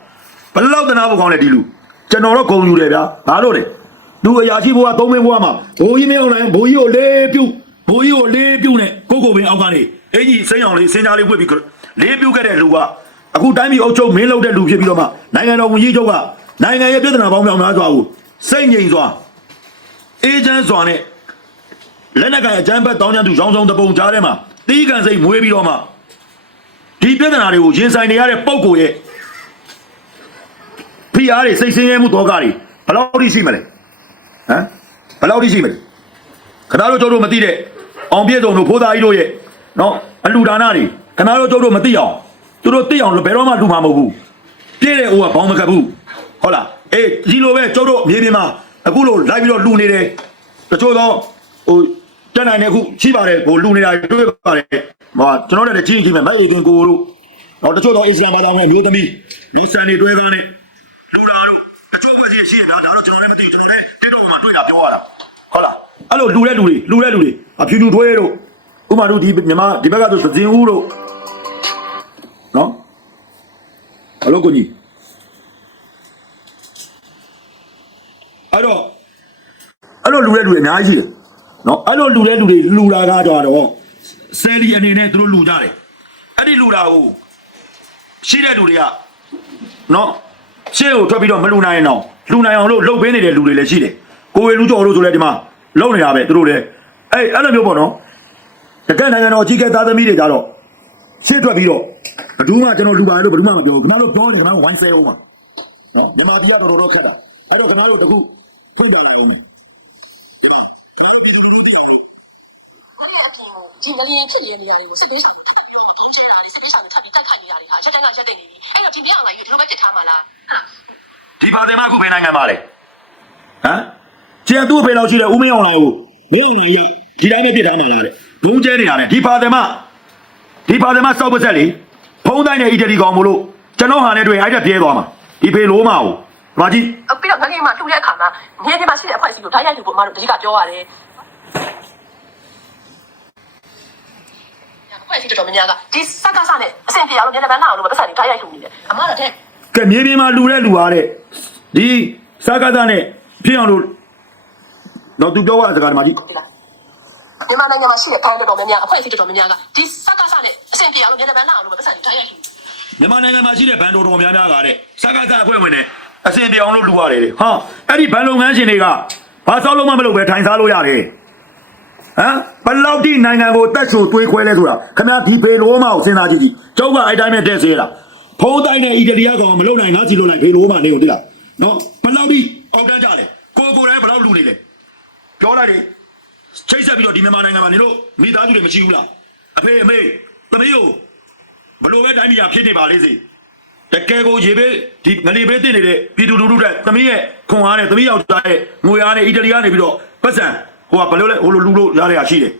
ဘယ်လောက်တနာဖို့ကောင်းလဲဒီလူကျွန်တော်တော့ဂုံယူတယ်ဗျာဘာလို့လဲသူအရာရှိဘုရားသုံးမင်းဘုရားမှာဘိုးကြီးမင်းအောင်လိုက်ဘိုးကြီးကိုလေးပြုတ်ဘိုးကြီးကိုလေးပြုတ်နဲ့ကိုကိုပင်အောက်ကနေအင်ကြီးစိမ့်အောင်လေးစင်ကြားလေးဝှက်ပြီးလေးပြုတ်ခဲ့တဲ့လူကအခုတိုင်းပြည်အုပ်ချုပ်မင်းလုပ်တဲ့လူဖြစ်ပြီးတော့မှနိုင်ငံတော်ဝန်ကြီးချုပ်က နိုင်ငံရဲ့ပြည်ထနာပေါင်းမြောက်များစွာကိုစိတ်ငြိမ်စွာအေဂျင့်စွာနဲ့လက်နက်ကိုင်အကြမ်းဖက်တောင်းကျမ်းသူရောင်းဆောင်တပုံကြားထဲမှာတီးကန်စိတ်မွေးပြီးတော့မှဒီပြဿနာတွေကိုရင်ဆိုင်နေရတဲ့ပုံကိုယ်ရဲ့ဖိအားတွေစိတ်ဆင်းရဲမှုတော့ကတွေဘယ်လောက်ထိရှိမလဲဟမ်ဘယ်လောက်ထိရှိမလဲခဏတို့ကျုပ်တို့မသိတဲ့အောင်ပြည့်စုံတို့ဖိုးသားကြီးတို့ရဲ့နော်အလူဒါနတွေခဏတို့ကျုပ်တို့မသိအောင်သူတို့သိအောင်လို့ဘယ်တော့မှလူမှာမဟုတ်ဘူးပြည့်တဲ့အိုးကဘောင်းမကပ်ဘူး ဟုတ်လားအေးဒီလိုပဲကျုပ်တို့မြေပြင်မှာအခုလိုလိုက်ပြီးတော့လူနေတယ်တချို့တော့ဟိုတက်နိုင်တဲ့အခုရှိပါတယ်ဟိုလူနေတာတွေ့ပါတယ်ဟောကျွန်တော်တို့လည်းချင်းချင်းပဲမအေကင်ကိုတို့တော့တချို့တော့အစ္စလာမ်ဘာသာဝင်အမျိုးသမီးလူစံတွေတွဲကားနဲ့လူတာတို့တချို့ဘက်စီရှိရင်ဒါဒါတော့ကျွန်တော်လည်းမသိဘူးကျွန်တော်လည်းတိတော့မှတွေ့တာပြောရတာဟုတ်လားအဲ့လိုလူတဲ့လူတွေလူတဲ့လူတွေအဖြူဖြူထွေးတို့ဥမာတို့ဒီမြန်မာဒီဘက်ကဆိုစင်ဦးတို့နော်ဟယ်လိုကိုကြီး အဲ့တော့အဲ့လိုလူတဲ့လူတွေအများကြီးရှိတယ်နော်အဲ့လိုလူတဲ့လူတွေလူလာကားကြတော့ဆယ်လီအနေနဲ့သူတို့လူကြတယ်အဲ့ဒီလူလာကိုရှိတဲ့လူတွေကနော်ရှေ့ကိုထွက်ပြီးတော့မလူနိုင်အောင်လူနိုင်အောင်လို့လှုပ်ပေးနေတဲ့လူတွေလည်းရှိတယ်ကိုဝေလူကျော်တို့ဆိုလည်းဒီမှာလှုပ်နေတာပဲသူတို့လည်းအဲ့အဲ့လိုမျိုးပေါ့နော်တကယ်နိုင်ငံတော်ကြီးကဲသားသမီးတွေကြတော့ရှေ့ထွက်ပြီးတော့ဘယ်သူမှကျွန်တော်လူပါလို့ဘယ်သူမှမပြောဘူးခင်ဗျားတို့ပြောနေခင်ဗျားဝိုင်းဆဲအောင်ပါနော်မြန်မာပြည်ကတော်တော်တော့ခက်တာအဲ့တော့ခင်ဗျားတို့တခု ဖွင့်ကြလိုက်အောင်ဒီမှာခင်ဗျားတို့ပြည်သူလူထုသိအောင်လို့ဘာလဲအပြင်ဒီငလျင်ဖြစ်နေတဲ့နေရာတွေကိုစစ်ပေးဆောင်ထပ်ပြီးတော့မဘုံကျဲတာတွေစစ်ပေးဆောင်ထပ်ပြီးတိုက်ခိုက်နေတာတွေဟာရက်တန်းကရက်သိနေပြီအဲ့တော့ဒီမြောင်လာကြီးဒီလိုပဲဖြစ်ထားမှာလားဟာဒီပါတယ်မအခုဘယ်နိုင်ငံမှာလဲဟမ်ကျန်သူ့ဖေလောက်ရှိတဲ့ဦးမင်းအောင်လာကိုမင်းအောင်လာရဲ့ဒီတိုင်းပဲပြစ်ထားမှာလားတဲ့ဘုံကျဲနေရတယ်ဒီပါတယ်မဒီပါတယ်မစောက်ပါဆက်လေဖုံးတိုင်းနဲ့အီတလီကောင်မလို့ကျွန်တော်ဟာနဲ့တွေ့အဲ့ဒါပြဲသွားမှာဒီဖေလိုမအောင် မာကြီးပြီးတော့ငလျင်မှာလှူတဲ့အခါမှာငယ်ဒီမှာရှိတဲ့အဖွဲ့အစည်းကိုဓာတ်ရိုက်လူပေါ်မှာတော့တတိကပြောရတယ်အဖွဲ့အစည်းတော်တော်များများကဒီစကားစနဲ့အဆင်ပြေအောင်လို့ညနေပိုင်းလာအောင်လို့ပတ်စံတွေဓာတ်ရိုက်လှူနေတယ်အမတော့တဲ့ကဲမြေပြင်မှာလူတဲ့လူအားတဲ့ဒီစကားသားနဲ့ဖြစ်အောင်လို့တော့သူပြောရတဲ့စကားဒီမာကြီးဒီလားမြန်မာနိုင်ငံမှာရှိတဲ့တိုင်းတော်တော်များများအဖွဲ့အစည်းတော်တော်များများကဒီစကားစနဲ့အဆင်ပြေအောင်လို့ညနေပိုင်းလာအောင်လို့ပတ်စံတွေဓာတ်ရိုက်လှူနေတယ်မြန်မာနိုင်ငံမှာရှိတဲ့ဘဏ်တော်တော်များများကတဲ့စကားသားအဖွဲ့ဝင်နဲ့ အစင်ပြောင်းလို့လူရတယ်တဲ့ဟာအဲ့ဒီဘဏ်လုပ်ငန်းရှင်တွေကဘာစောက်လုံးမမလုပ်ပဲထိုင်စားလို့ရတယ်ဟမ်ဘယ်လောက်ထိနိုင်ငံကိုတက်ချိုတွေးခွဲလဲဆိုတာခင်ဗျာဒီဖေလိုမကိုစဉ်းစားကြည့်ကြည့်ကျောက်ကအဲ့တိုင်းနဲ့တက်သေးလားဖုံးတိုင်းနဲ့အီတလီယာကောင်မလုပ်နိုင်ငါစီလို့လိုက်ဖေလိုမနေကိုတိလားနော်ဘယ်လောက်ထိအောက်တန်းကြလဲကိုကိုလည်းဘယ်လောက်လူနေလဲပြောလိုက်တယ်ချိတ်ဆက်ပြီးတော့ဒီမြန်မာနိုင်ငံမှာနေလို့မိသားစုတွေမရှိဘူးလားအဖေအမေသမီးကိုဘလို့ပဲတိုင်းပြည်ဖြစ်နေပါလေစေ တကယ်ကိုရေဘေးဒီငလီဘေးတင်နေတဲ့ပြည်သူလူထုတဲ့သမီးရဲ့ခွန်အားနဲ့သမီးယောက်ျားရဲ့ငွေအားနဲ့အီတလီကနေပြီးတော့ပတ်စံဟိုကဘယ်လိုလဲဟိုလိုလူလို့ရရရှိတယ်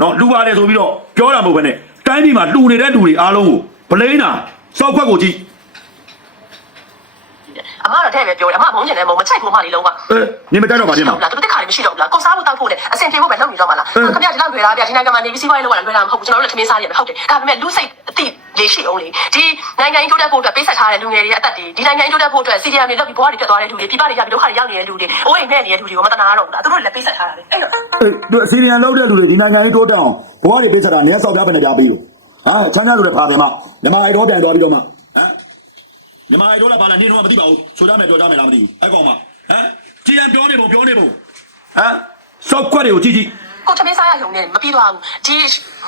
နော်လူပါတယ်ဆိုပြီးတော့ပြောတာမဟုတ်ဘဲနဲ့တိုင်းပြည်မှာလူနေတဲ့လူတွေအားလုံးကိုဗလိန်းတာစောက်ခွက်ကိုကြည့် အမတော့တဲ့ပဲပြောတယ်အမမုန်းကျင်တယ်မုန်းမချိုက်ဘူးမလေးလုံးကအဲနေမတိုက်တော့ပါတင်မလားသူတို့တက်ခါတွေမရှိတော့ဘူးလားကိုစားဖို့တောက်ဖို့လည်းအဆင်ပြေဖို့ပဲလုပ်နေတော့မှာလားခင်ဗျာဒီလောက်လွယ်တာဗျာဒီနိုင်ငံမှာနေပြီးစီးပွားရေးလုပ်ရတာလွယ်တာမဟုတ်ဘူးကျွန်တော်တို့လည်းသမင်းစားရတယ်ဟုတ်တယ်ဒါပေမဲ့လူစိတ်အတိလေးရှိအောင်လေဒီနိုင်ငံကြီးတိုးတက်ဖို့အတွက်ပေးဆက်ထားတဲ့လူငယ်တွေရဲ့အသက်တွေဒီနိုင်ငံကြီးတိုးတက်ဖို့အတွက်စီရီယာတွေလုပ်ပြီးဘဝတွေပြတ်သွားတဲ့လူတွေပြပတွေရပြီးဒုက္ခတွေရောက်နေတဲ့လူတွေအိုးအိမ်မဲ့နေတဲ့လူတွေကိုမတနာတော့ဘူးလားသူတို့လည်းပေးဆက်ထားတာလေအဲ့တော့အေးသူအစီအရန်လောက်တဲ့လူတွေဒီနိုင်ငံကြီးတိုးတက်အောင်ဘဝတွေပေးဆက်တာနေရာဆောက်ပြပဲနေပြပေးလို့ဟာချမ်းသာလူတွေဖာတယ်မမြန်မာအိုက်တော့ပြန်သွားပြီးတော့မှဟ မ်မြန်မာအိုက်တော့လာပါလားနင်းတော့မသိပါဘူးဆိုကြမယ်ပြောကြမယ်လားမသိဘူးအဲ့ကောင်မဟမ်ကြည်ရန်ပြောနေပုံပြောနေပုံဟမ်စောက်ခွက်တွေကိုကြည့်ကြည့်ကိုသမင်းစားရရုံနဲ့မပြီးသွားဘူးဒီ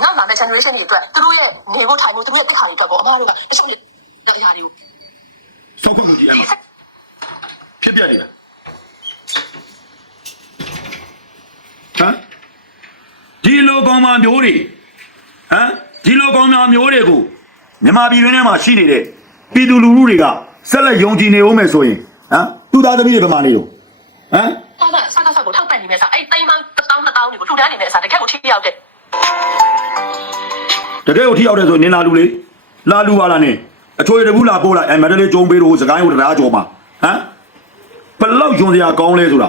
နောက်လာတဲ့ generation တွေအတွက်သူတို့ရဲ့နေဖို့ထိုင်ဖို့သူတို့ရဲ့တက်ခါတွေအတွက်ကိုအမတို့ကတချို့နေရာတွေကိုစောက်ခွက်ကိုကြည့်အဲ့မှာဖြစ်ပြနေတာဟမ်ဒီလိုကောင်မမျိုးတွေဟမ်ဒီလိုကောင်မမျိုးတွေကိုမြန်မာပြည်တွင်းထဲမှာရှိနေတဲ့ ပြည်သူလူထုတွေကဆက်လက်ယုံကြည်နေဦးမယ်ဆိုရင်ဟမ်သူသားသမီးတွေဗမာနေရောဟမ်စကားစကားစကိုထောက်ပံ့နေမဲ့စားအဲ့တိမ်ပေါင်း1000 2000တွေကိုထူထားနေမဲ့စားတကယ်ကိုထိရောက်တဲ့တကယ်ကိုထိရောက်တယ်ဆိုနင်လာလူလေလာလူပါလားနင်အချိုရတဘူးလာပို့လိုက်အဲမန္တလေးကျုံပေးလို့စကိုင်းကိုတရားကြောမှာဟမ်ဘယ်လောက်ယွန်စရာကောင်းလဲဆိုတာ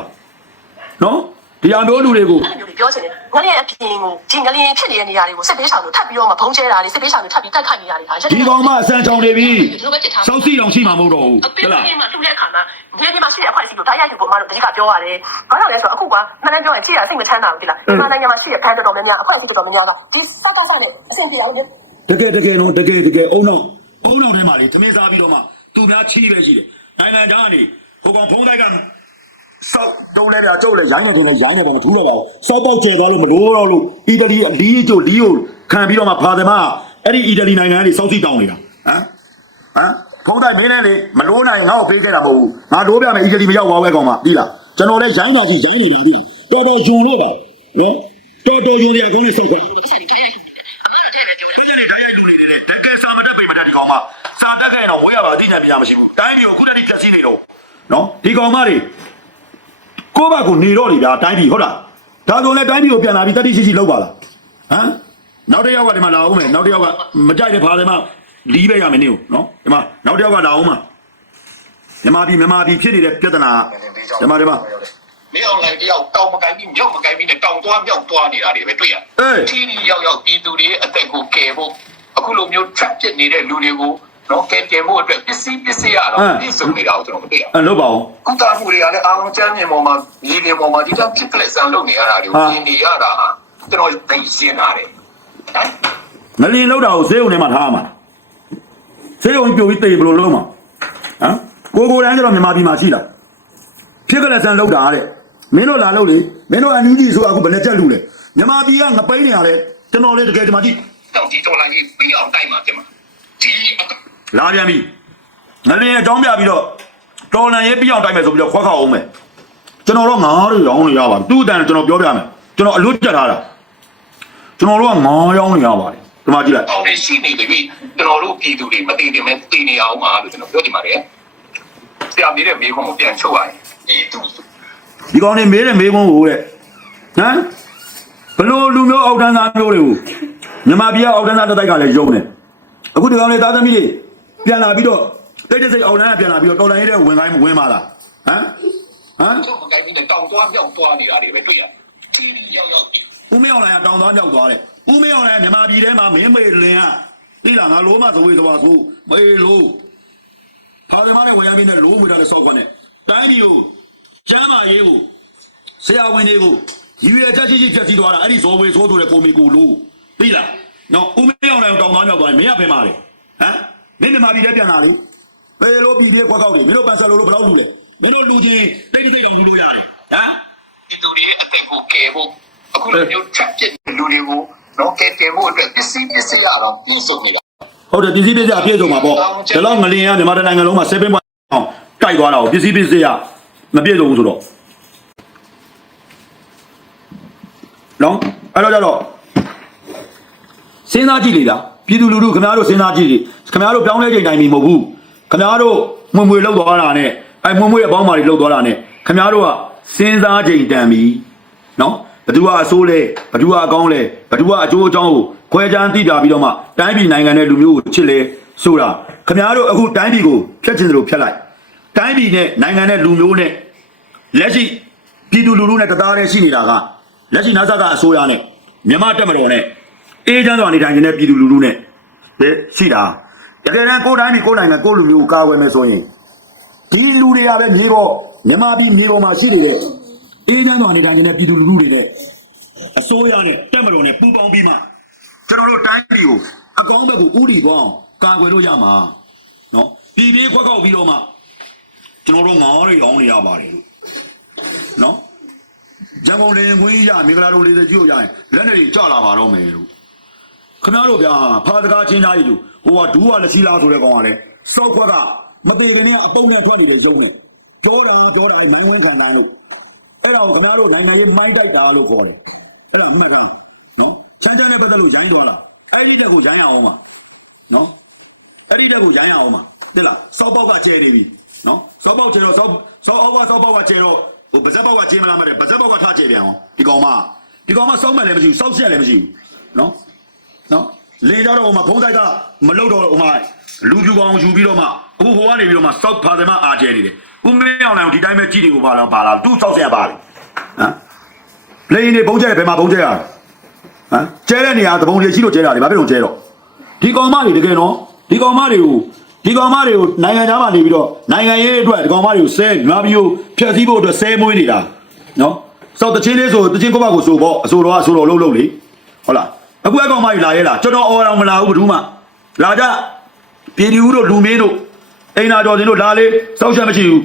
နော် ဒီအမျိုးလူတွေကိုအဲ့လိုမျိုးပြောချင်တယ်ငလျင်အပြင်ကိုဒီငလျင်ဖြစ်နေတဲ့နေရာတွေကိုစစ်ပေးဆောင်လို့ထပ်ပြီးတော့မှဘုံကျဲတာတွေစစ်ပေးဆောင်လို့ထပ်ပြီးတိုက်ခိုက်နေတာတွေဟာဒီကောင်မအစံချောင်နေပြီဒီလိုပဲဖြစ်ထားစောက်စီတောင်ရှိမှာမဟုတ်တော့ဘူးအဟပြင်ဲ့လားမှာလှူတဲ့အခါမှာဒီဒီမှာရှိတဲ့အဖွဲ့အစည်းကိုဓာတ်ရိုက်ယူဖို့မှတော့တတိကပြောရတယ်ဘာလို့လဲဆိုတော့အခုကမှန်တယ်ပြောရင်ကြည့်ရစိတ်မချမ်းသာဘူးဒီလားဒီမှာနိုင်ငံမှာရှိတဲ့ဘန်းတော်တော်များများအဖွဲ့အစည်းတော်တော်များများကဒီစကားစနဲ့အဆင်ပြေအောင်လို့တကယ်တကယ်လုံးတကယ်တကယ်အုံနောက်အုံနောက်ထဲမှာလေသမင်းစားပြီးတော့မှသူများချီးပဲရှိတယ်နိုင်ငံသားကနေဟိုကောင်ဖုံးတိုက်က စောက်တုံးလဲပြကျုပ်လဲရိုင်းနေတယ်လဲရိုင်းနေတယ်မထူးတော့ပါဘူးစောက်ပေါက်ကျဲသွားလို့မလို့တော့လို့အီတလီလီးကျိုလီးကိုခံပြီးတော့မှဖာတယ်မအဲ့ဒီအီတလီနိုင်ငံကနေစောက်စီတောင်းနေတာဟမ်ဟမ်ဖုံးတိုက်မင်းနဲ့လေမလို့နိုင်ငါ့ကိုပေးခဲ့တာမဟုတ်ဘူးငါတို့ပြမယ်အီတလီမရောက်သွားပဲကောင်မသိလားကျွန်တော်လဲရိုင်းတော်ကြီးရိုင်းနေတာပြီတော်တော်ယုံလို့ပါဟမ်တော်တော်ယုံရကောင်းနေစိတ်ပဲတကယ်စာမတက်ပိန်မတက်ဒီကောင်မစာတက်ခဲ့တော့ဝဲရပါအတိအကျပြရမရှိဘူးတိုင်းပြည်ကိုခုနကဖြတ်စီးနေတော့နော်ဒီကောင်မတွေ ကိုယ့်ဘက်ကိုနေတော့နေဗျာတိုင်းပြည်ဟုတ်လားဒါဆိုလဲတိုင်းပြည်ကိုပြန်လာပြီးတတိရှိရှိလောက်ပါလားဟမ်နောက်တစ်ယောက်ကဒီမှာလာအောင်မယ်နောက်တစ်ယောက်ကမကြိုက်တဲ့ဖားတယ်မလီးပဲရမယ်နေကိုနော်ဒီမှာနောက်တစ်ယောက်ကလာအောင်မှာမြန်မာပြည်မြန်မာပြည်ဖြစ်နေတဲ့ပြဿနာဒီမှာဒီမှာမင်းအောင်လိုင်းတယောက်တောင်မကိုင်းပြီးမြောက်မကိုင်းပြီးနဲ့တောင်သွားမြောက်သွားနေတာတွေပဲတွေ့ရအေးတီတီရောက်ရောက်ပြည်သူတွေရဲ့အသက်ကိုကယ်ဖို့အခုလိုမျိုး trap ဖြစ်နေတဲ့လူတွေကို တော့ကယ်တင်ဖို့အတွက်ပစ္စည်းပစ္စည်းရတော့ပြည့်စုံနေတာကိုကျွန်တော်မတွေ့ရအဲ့လောက်ပါအောင်ကုသမှုတွေကလည်းအားလုံးကျမ်းမြေပေါ်မှာမြေပြင်ပေါ်မှာဒီတော့ဖြစ်ကလက်ဆန်လုပ်နေရတာတွေကိုမြင်နေရတာဟာကျွန်တော်သိရှင်းတာတယ်ဟမ်ငလင်လောက်တာကိုဈေးုံထဲမှာထားရမှာဈေးုံပြိုပြီးတေဘယ်လိုလုံးမှာဟမ်ကိုကိုတိုင်းကျတော့မြန်မာပြည်မှာရှိလားဖြစ်ကလေးဆန်လောက်တာတဲ့မင်းတို့လာလို့လေမင်းတို့အန်ယူဂျီဆိုအခုဘယ်နဲ့ချက်လူလဲမြန်မာပြည်ကငပိန်းနေရတယ်ကျွန်တော်လေတကယ်ဒီမှာကြည့်တော့ဒီတော်လာကြီးပြီးအောင်တိုက်မှာပြင်မှာဒီအက လာပြန်ပြီငလင်းအကြောင်းပြပြီးတော့တော်လန်ရေးပြအောင်တိုက်မယ်ဆိုပြီးတော့ခွက်ခေါက်အောင်မယ်ကျွန်တော်တော့ငါးတွေရောင်းနေရပါဘူးသူ့အတန်ကျွန်တော်ပြောပြမယ်ကျွန်တော်အလွတ်တက်ထားတာကျွန်တော်တို့ကငါးရောင်းနေရပါတယ်ဒီမှာကြည့်လိုက်အောင်နေရှိနေပြီကျွန်တော်တို့ပြည်သူတွေမတည်တယ်မဲ့တည်နေအောင်ပါလို့ကျွန်တော်ပြောချင်ပါတယ်ဆရာမေးတဲ့မေးခွန်းကိုပြန်ချုပ်ရရင်ပြည်သူဒီကောင်နေမေးတယ်မေးခွန်းကိုတဲ့ဟမ်ဘလို့လူမျိုးအောက်တန်းသားမျိုးတွေကိုမြန်မာပြည်ကအောက်တန်းသားတစ်တိုက်ကလည်းယုံတယ်အခုဒီကောင်လေးသားသမီးတွေ ပြန်လာပြီးတော့တိတ်တိတ်စိတ်အောက်တန်းကပြန်လာပြီးတော့တော်လိုင်းရေးတဲ့ဝင်ခိုင်းဝင်ပါလားဟမ်ဟမ်တို့မကိုင်းပြီးတောင်သွားမြောက်သွားနေတာတွေပဲတွေ့ရတယ်ဒီရောက်ရောက်ဦးမေအောင်လိုင်ကတောင်သွားမြောက်သွားတယ်ဦးမေအောင်လိုင်ကမြန်မာပြည်ထဲမှာမင်းမေလင်ကသိလားငါလိုမသဝေသွားဆိုမေလို့ဖာရမနဲ့ဝင်ရပြီးနဲ့လိုးမွေတာလည်းစောက်ခွနဲ့တိုင်းပြည်ကိုကျမ်းမာရေးကိုဆရာဝန်တွေကိုရည်ရွယ်ချက်ရှိရှိဖြတ်စီသွားတာအဲ့ဒီဇော်ဝေဆိုးဆိုတဲ့ကိုမီကိုလို့သိလားနော်ဦးမေအောင်လိုင်ကတောင်သွားမြောက်သွားတယ်မင်းကဖယ်ပါလေဟမ် မင်းမြန်မာပြည်ထဲပြန်လာလေဘယ်လိုပြည်ပြေခွက်ကောက်တယ်မင်းတို့ပန်ဆယ်လိုလိုဘယ်လောက်လူလဲမင်းတို့လူချင်းတိတ်တိတ်တောင်လူလို့ရတယ်ဟမ်ဒီသူတွေအသက်ကိုကယ်ဖို့အခုလိုမျိုးချက်ပြစ်လူတွေကိုတော့ကယ်တယ်ဖို့အတွက်ပစ္စည်းပစ္စည်းလာတော့ပြည့်စုံနေတာဟုတ်တယ်ပစ္စည်းပစ္စည်းအပြည့်စုံပါပေါ့ဒါတော့ငလင်ကမြန်မာတိုင်းနိုင်ငံလုံးမှာ7.1အောင်တိုက်သွားတာကိုပစ္စည်းပစ္စည်းကမပြည့်စုံဘူးဆိုတော့နော်အဲ့တော့ကြတော့စဉ်းစားကြည့်လေဗျာ ပြည်သူလူထုခင်ဗျားတို့စဉ်းစားကြည့်လေခင်ဗျားတို့ပြောင်းလဲချိန်တိုင်းမီမဟုတ်ဘူးခင်ဗျားတို့မွင်မွေလောက်သွားတာနဲ့အဲ့မွင်မွေရဲ့ဘောင်းမာတွေလောက်သွားတာနဲ့ခင်ဗျားတို့ကစဉ်းစားချိန်တန်ပြီနော်ဘသူကအဆိုးလဲဘသူကအကောင်းလဲဘသူကအကျိုးအကြောင်းကိုခွဲခြမ်းသိပြပြီးတော့မှတိုင်းပြည်နိုင်ငံနဲ့လူမျိုးကိုချစ်လဲဆိုတာခင်ဗျားတို့အခုတိုင်းပြည်ကိုဖျက်ချင်တယ်လို့ဖျက်လိုက်တိုင်းပြည်နဲ့နိုင်ငံနဲ့လူမျိုးနဲ့လက်ရှိပြည်သူလူထုနဲ့တသားတည်းရှိနေတာကလက်ရှိနာဇာကအစိုးရနဲ့မြန်မာတက်မတော်နဲ့ အေးချမ်းစွာနေထိုင်နေတဲ့ပြည်သူလူထုနဲ့လေရှိတာတကယ်တမ်းကိုယ်တိုင်းပြည်ကိုယ်နိုင်ငံကိုယ်လူမျိုးကိုကာကွယ်မယ်ဆိုရင်ဒီလူတွေကပဲမြေပေါ်မြန်မာပြည်မြေပေါ်မှာရှိနေတဲ့အေးချမ်းစွာနေထိုင်နေတဲ့ပြည်သူလူထုတွေနဲ့အစိုးရနဲ့တက်မတော်နဲ့ပူးပေါင်းပြီးမှကျွန်တော်တို့တိုင်းပြည်ကိုအကောင်းဘက်ကိုဥတီပေါင်းကာကွယ်လို့ရမှာနော်ပြည်ပြေးခွက်ကောက်ပြီးတော့မှကျွန်တော်တို့ငါးရီအောင်နေရပါတယ်လို့နော်ရန်ကုန်လင်းခွင်းရမင်္ဂလာတို့လေးတွေကြည့်လို့ရရင်လက်နဲ့တွေကြလာပါတော့မယ်လို့ ခင်ဗျားတို့ဗျာဖာတကားချင်းသားကြီးတို့ဟိုကဒူးကလက်စီလားဆိုတဲ့ကောင်ကလည်းစောက်ခွက်ကမတည်တယ်နဲ့အပုံနဲ့ထွက်နေတယ်ရုံနဲ့ပြောတာပြောတာမင်းဝန်ခံတိုင်းလို့အဲ့ဒါကိုခင်ဗျားတို့နိုင်ငံရေးမိုင်းတိုက်ပါလို့ခေါ်တယ်အဲ့ဒါမြင်လားနော်ချမ်းချမ်းနဲ့ပတ်သက်လို့ရိုင်းသွားလားအဲ့ဒီတက်ကိုရိုင်းရအောင်ပါနော်အဲ့ဒီတက်ကိုရိုင်းရအောင်ပါသိလားစောက်ပေါက်ကကျဲနေပြီနော်စောက်ပေါက်ကျဲတော့စောက်စောက်အောက်ကစောက်ပေါက်ကကျဲတော့ဟိုဗဇက်ဘောက်ကကျင်းမလားမတဲ့ဗဇက်ဘောက်ကထားကျဲပြန်အောင်ဒီကောင်မဒီကောင်မစောက်မှန်လည်းမရှိဘူးစောက်ချက်လည်းမရှိဘူးနော်နော် လေကြတော့ဟိုမှာဖုံးတိုက်ကမလုတော့ဟိုမှာလူပြူကောင်ယူပြီးတော့မှအခုဟိုကနေပြီးတော့မှစောက်ဖာတယ်မအားကျဲနေတယ်ဦးမင်းအောင်လည်းဒီတိုင်းပဲကြည့်နေကိုပါလားပါလားသူ့စောက်ဆက်ပါလေဟမ်လေနေဘုံကျဲဘယ်မှာဘုံကျဲရဟမ်ကျဲတဲ့နေရာတပုံတွေရှိလို့ကျဲတာလေဘာဖြစ်လို့ကျဲတော့ဒီကောင်မတွေတကယ်နော်ဒီကောင်မတွေကိုဒီကောင်မတွေကိုနိုင်ငံသားမှနေပြီးတော့နိုင်ငံရေးအတွက်ဒီကောင်မတွေကိုဆဲငါပြီးကိုဖျက်ဆီးဖို့အတွက်ဆဲမွေးနေတာနော်စောက်တချင်းလေးဆိုတချင်းကိုဘကိုဆိုပေါ့အဆိုတော်ကအဆိုတော်လုံးလုံးလေဟုတ်လား အခုအကောင်မကြီးလာရဲလားကျွန်တော်အော်အောင်မလာဘူးဘယ်သူမှလာကြပြည်သူတို့လူမင်းတို့အိမ်နာတော်စင်တို့လာလေစောက်ချက်မရှိဘူး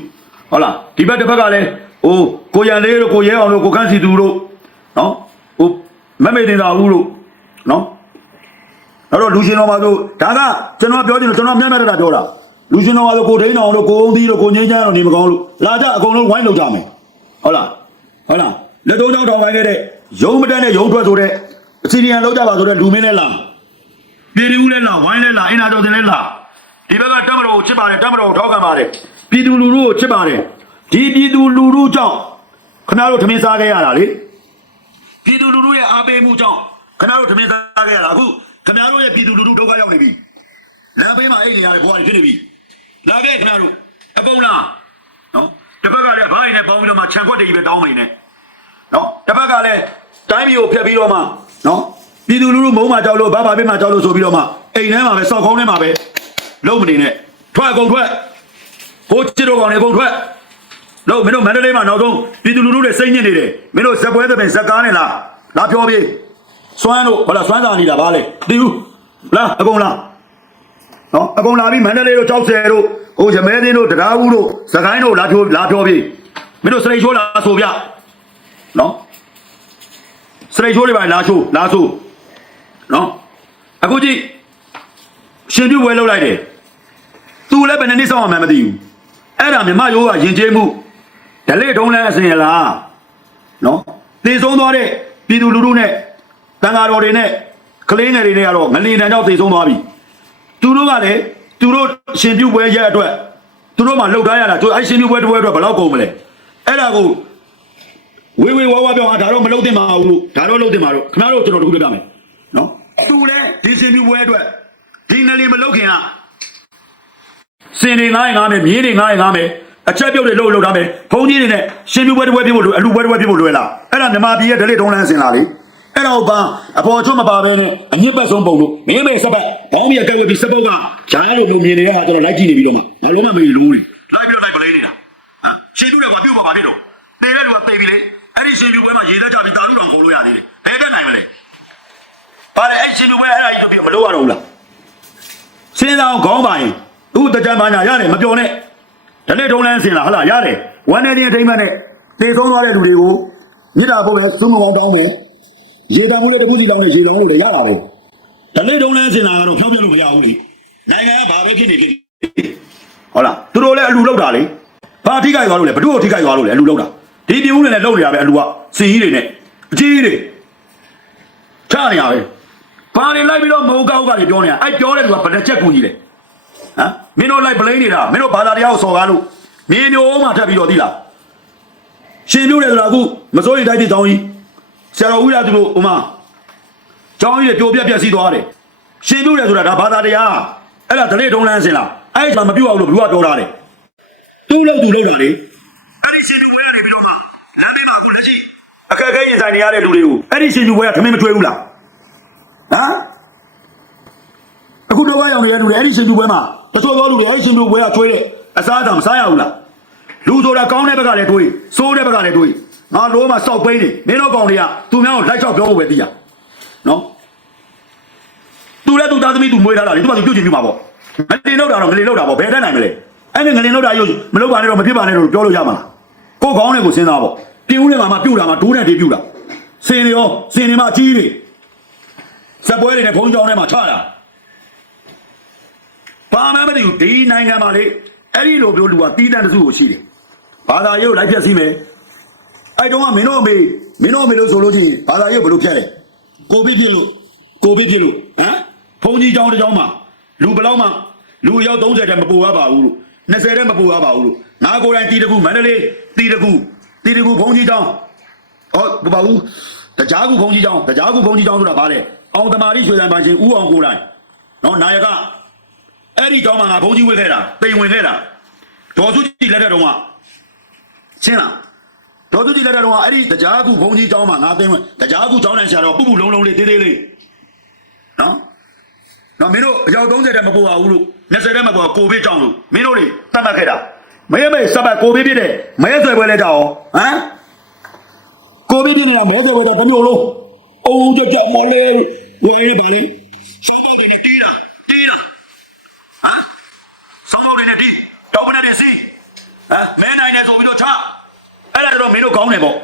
ဟုတ်လားဒီဘက်တစ်ဘက်ကလည်းဟိုကိုရန်လေးတို့ကိုရဲအောင်တို့ကိုကန်းစီသူတို့နော်ဟိုမမေတင်သာဦးတို့နော်အဲ့တော့လူရှင်တော်မှာဆိုဒါကကျွန်တော်ပြောချင်လို့ကျွန်တော်မျက်မျက်တတာပြောတာလူရှင်တော်မှာဆိုကိုဒိန်းတော်တို့ကိုအောင်သီးတို့ကိုငင်းချမ်းတို့နေမကောင်းလို့လာကြအကုန်လုံးဝိုင်းလုပ်ကြမယ်ဟုတ်လားဟုတ်လားလက်သုံးချောင်းထောင်ပိုင်းခဲ့တဲ့ရုံမတက်နဲ့ရုံထွက်ဆိုတဲ့ အစီအရီယံလောက်ကြပါဆိုတဲ့လူမင်းနဲ့လာပြည်သူလည်းလာဝိုင်းလည်းလာအင်နာတော်တင်လည်းလာဒီဘက်ကတမတော်ကိုချစ်ပါတယ်တမတော်ကိုထောက်ခံပါတယ်ပြည်သူလူထုကိုချစ်ပါတယ်ဒီပြည်သူလူထုကြောင့်ခင်ဗျားတို့ထမင်းစားခဲ့ရတာလေပြည်သူလူထုရဲ့အားပေးမှုကြောင့်ခင်ဗျားတို့ထမင်းစားခဲ့ရတာအခုခင်ဗျားတို့ရဲ့ပြည်သူလူထုဒုက္ခရောက်နေပြီလမ်းဘေးမှာအိတ်နေရတယ်ဘွားကြီးဖြစ်နေပြီလာခဲ့ခင်ဗျားတို့အပုံလားနော်တစ်ဖက်ကလည်းဘားရင်နဲ့ပေါင်းပြီးတော့မှခြံခွက်တကြီးပဲတောင်းနေနဲ့နော်တစ်ဖက်ကလည်းတိုင်းပြည်ကိုဖျက်ပြီးတော့မှ နော်ပြည်သူလူထုမုံမှကြောက်လို့ဘာဘာပေးမှကြောက်လို့ဆိုပြီးတော့မှအိမ်ထဲမှာပဲစောက်ခေါင်းထဲမှာပဲလုံးမနေနဲ့ထွက်အကုန်ထွက်ကိုချစ်တော်ကောင်တွေအကုန်ထွက်လို့မင်းတို့မန္တလေးမှာနောက်ဆုံးပြည်သူလူထုတွေစိတ်ညစ်နေတယ်မင်းတို့ဇက်ပွဲသပင်ဇက်ကားနေလားလာပြောပြေးစွမ်းတို့ဟောလားစွမ်းစာနေတာဗာလေတီးဦးလားအကုန်လားဟနော်အကုန်လာပြီးမန္တလေးတို့ကြောက်ဆယ်တို့ဟိုရမဲသိန်းတို့တရားဦးတို့စကိုင်းတို့လာပြောလာပြောပြီးမင်းတို့စရိတ်ချိုးလာဆိုပြနော် စရိတ်ချိုးတွေပါလာချိုးလာဆိုနော်အခုကြည့်ရှင်ပြုတ်ဝဲလောက်လိုက်တယ်သူလည်းဘယ်နှစ်နှစ်ဆောင်မှမသိဘူးအဲ့ဒါမြမရိုးကယဉ်ကျေးမှုဒလေထုံးလဲအစင်လားနော်သေဆုံးသွားတဲ့ပြည်သူလူထုနဲ့တန်ဃာတော်တွေနဲ့ကလေးငယ်တွေနဲ့ကတော့ငလင်တန်းကြောင့်သေဆုံးသွားပြီသူတို့ကလည်းသူတို့ရှင်ပြုတ်ပွဲရဲ့အတွက်သူတို့မှလှုပ်ထားရတာသူအဲ့ရှင်ပြုတ်ပွဲတစ်ပွဲအတွက်ဘယ်လောက်ကုန်မလဲအဲ့ဒါကို ဝေးဝေးဝါးဝါးပြောဟာဒါတော့မလုပ်သင့်ပါဘူးလို့ဒါတော့လုပ်သင့်ပါတော့ခင်ဗျားတို့ကျွန်တော်တို့ပြပြမယ်နော်သူလည်းဒီရှင်ပြုတ်ပွဲအတွက်ဒီငလင်မလုပ်ခင်ကစင်တွေငားရင်ငားမယ်မြေးတွေငားရင်ငားမယ်အချက်ပြုတ်တွေလှုပ်လှုပ်ထားမယ်ဘုံကြီးတွေနဲ့ရှင်ပြပွဲတစ်ပွဲပြဖို့လွယ်အလူပွဲတစ်ပွဲပြဖို့လွယ်လားအဲ့ဒါမြမပြည်ရဲ့ဒလိထုံးလန်းစင်လာလေအဲ့တော့ဘာအပေါ်ချွတ်မပါဘဲနဲ့အညစ်ပတ်ဆုံးပုံလို့မင်းမေစပတ်ဘောင်းမီအကဲဝဲပြီးစပုတ်ကဂျားလို့လုံမြင်နေတဲ့ဟာကျွန်တော်လိုက်ကြည့်နေပြီးတော့မှငါလုံးမမေးလို့လေလိုက်ပြီးတော့လိုက်ပလေးနေတာဟမ်ရှင်ပြတယ်ကွာပြုတ်ပါပါဖြစ်တော့နေတဲ့လူကသိပြီလေ အဲ့ဒီရှင်ပြပွဲမှာရေသက်ကြပြီးတာလူတော်ခေါ်လို့ရသေးတယ်ဘယ်တက်နိုင်မလဲဘာလဲအဲ့ရှင်ပြပွဲအဲ့ဒါကြီးမလို့ရတော့ဘူးလားစဉ်းစားအောင်ခေါင်းပါရင်သူ့တကြံပါညာရတယ်မပြောနဲ့ဒါနဲ့ထုံးလန်းစင်လာဟလာရတယ်ဝမ်းနေတဲ့အထိမ့်မနဲ့သေဆုံးသွားတဲ့လူတွေကိုမြစ်တာဖို့ပဲသုံးမကောင်းတောင်းမယ်ရေတံမှုလေးတစ်ခုစီလောင်းနဲ့ရေလောင်းလို့လည်းရတာပဲဒါနဲ့ထုံးလန်းစင်လာကတော့ဖြောင်းပြလို့မရဘူးလေနိုင်ငံကဘာပဲဖြစ်နေဖြစ်ဟုတ်လားသူတို့လည်းအလူလောက်တာလေဘာထိခိုက်သွားလို့လဲဘသူ့ကိုထိခိုက်သွားလို့လဲအလူလောက်တာ ဒီပြင်းဦးတွေနဲ့လောက်နေတာပဲအလူကစီကြီးတွေနဲ့အကြီးကြီးတွေချနေရပဲဘာတွေလိုက်ပြီးတော့မဟုတ်ကောက်ကတွေပြောနေတာအဲ့ပြောတဲ့သူကဘယ်လက်ချက်ကူကြီးလဲဟမ်မင်းတို့လိုက်ပလိန်နေတာမင်းတို့ဘာသာတရားကိုစော်ကားလို့မင်းမျိုးမှထပ်ပြီးတော့သိလားရှင်ပြုတ်တယ်ဆိုတာအခုမစိုးရိမ်တိုက်တဲ့တောင်းကြီးဆရာတော်ဦးရသူတို့ဥမာကျောင်းကြီးတွေပြိုပြက်ပြက်စီးသွားတယ်ရှင်ပြုတ်တယ်ဆိုတာဒါဘာသာတရားအဲ့ဒါဒလိထုံးလန်းစင်လားအဲ့ဒါမပြုတ်အောင်လို့ဘလူကပြောတာတယ်သူ့လို့သူလို့တာလေအဲ့ဒီရှင်ပြုတ်ပဲနေပြီးတော့လမ်းမေးပါကိုလက်ရှိအ ခက်အခဲရင်ဆိုင်နေရတဲ့လူတွေကိုအဲ့ဒီရှင်ပြုတ်ပဲကထမင်းမထွေးဘူးလားဟမ်အခုတော့ရောက်နေတဲ့လူတွေအဲ့ဒီရှင်သူပွဲမှာတချို့သောလူတွေအဲ့ဒီရှင်သူပွဲကချွေးတဲ့အစားအသောက်မစားရဘူးလားလူဆိုတာကောင်းတဲ့ဘက်ကလည်းတွေးစိုးတဲ့ဘက်ကလည်းတွေးငါလိုမှစောက်ပိန်းနေမင်းတို့ကောင်တွေကသူများကိုလိုက်ချောက်ပြောဖို့ပဲသိရနော်သူလည်းသူသားသမီးသူမွေးထားတာလေသူကသူပြုတ်ချင်ပြမှာပေါ့ငလင်လောက်တာတော့ငလင်လောက်တာပေါ့ဘယ်တတ်နိုင်မလဲအဲ့ဒီငလင်လောက်တာရုပ်မလောက်ပါနဲ့တော့မဖြစ်ပါနဲ့တော့ပြောလို့ရမှာလားကိုယ်ကောင်းတဲ့ကိုစဉ်းစားပေါ့ ပြင်ဦးထဲမှာမှပြုတ်တာမှဒိုးနဲ့တေးပြုတ်တာစင်တွေရောစင်တွေမှအကြီးတွေစက်ပွဲတွေနဲ့ဘုံကြောင်းထဲမှာချတာဘာမှမသိဘူးဒီနိုင်ငံမှာလေအဲ့ဒီလိုမျိုးလူကတီးတန်းတစ်စုကိုရှိတယ်ဘာသာရေးကိုလိုက်ဖြတ်စီးမယ်အဲ့တုန်းကမင်းတို့အမေမင်းတို့အမေလို့ဆိုလို့ရှိရင်ဘာသာရေးကိုဘယ်လိုဖြတ်လဲကိုဗစ်ဖြစ်လို့ကိုဗစ်ဖြစ်လို့ဟမ်ဘုံကြီးကြောင်းတစ်ကြောင်းမှာလူဘယ်လောက်မှလူအယောက်30တဲ့မပူရပါဘူးလို့20တဲ့မပူရပါဘူးလို့ငါကိုယ်တိုင်တီးတကူမန္တလေးတီးတကူ တီးတကူဘုံကြီးကြောင်းဟောမပါဘူးတကြားကူဘုံကြီးကြောင်းတကြားကူဘုံကြီးကြောင်းဆိုတာဘာလဲအောင်တမာရီရွှေစံပန်းချင်းဦးအောင်ကိုယ်တိုင်နော်နာယကအဲ့ဒီကြောင်းမှာငါဘုံကြီးဝေခဲ့တာပိန်ဝင်ခဲ့တာဒေါ်စုကြည်လက်ထက်တုန်းကရှင်းလားဒေါ်စုကြည်လက်ထက်တုန်းကအဲ့ဒီတကြားကူဘုံကြီးကြောင်းမှာငါသိဝင်တကြားကူကြောင်းနဲ့ဆရာတော်ပူပူလုံးလုံးလေးတေးသေးလေးနော်နော်မင်းတို့အယောက်30တဲ့မပူပါဘူးလို့20တဲ့မပူပါကိုဗစ်ကြောင်းလို့မင်းတို့တွေတတ်မှတ်ခဲ့တာ မရမေစပတ်ကိုဗစ်ပြည့်တဲ့မဲဆွဲပွဲလဲကြောင်းဟမ်ကိုဗစ်ဖြစ်နေတာမဲစေဝဲတာတစ်မျိုးလုံးအုံကြကြမလဲဝိုင်းရပါလေဆောင်းပေါက်တွေနဲ့တီးတာတီးတာဟမ်ဆောင်းပေါက်တွေနဲ့တီးတောက်ပနဲ့နဲ့စီးဟမ်မဲနိုင်တယ်ဆိုပြီးတော့ချအဲ့ဒါတော့မင်းတို့ကောင်းတယ်ပေါ့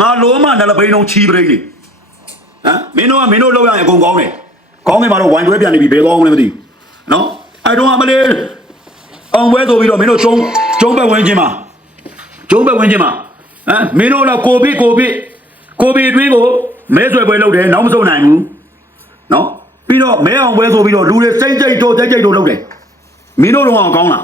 ငါလုံးမနလပိန်လုံးချီးပရိတ်လေဟမ်မင်းတို့ကမင်းတို့လောက်ရရင်အကုန်ကောင်းတယ်ကောင်းနေမှာတော့ဝိုင်းတွဲပြန်နေပြီဘယ်ကောင်းမလဲမသိဘူးနော်အဲ့တော့အမလေး အောင်ပွဲဆိုပြီးတော့မင်းတို့ကျုံကျုံဘက်ဝင်ခြင်းမှာကျုံးဘက်ဝင်ခြင်းမှာဟမ်မင်းတို့တော့ကိုဗစ်ကိုဗစ်ကိုဗစ်အတွင်းကိုမဲဆွဲပွဲလုပ်တယ်နောက်မဆုံးနိုင်ဘူးနော်ပြီးတော့မဲအောင်ပွဲဆိုပြီးတော့လူတွေစိတ်ကြိတ်တော့စိတ်ကြိတ်တော့လုပ်တယ်မင်းတို့တော့ကောင်းလား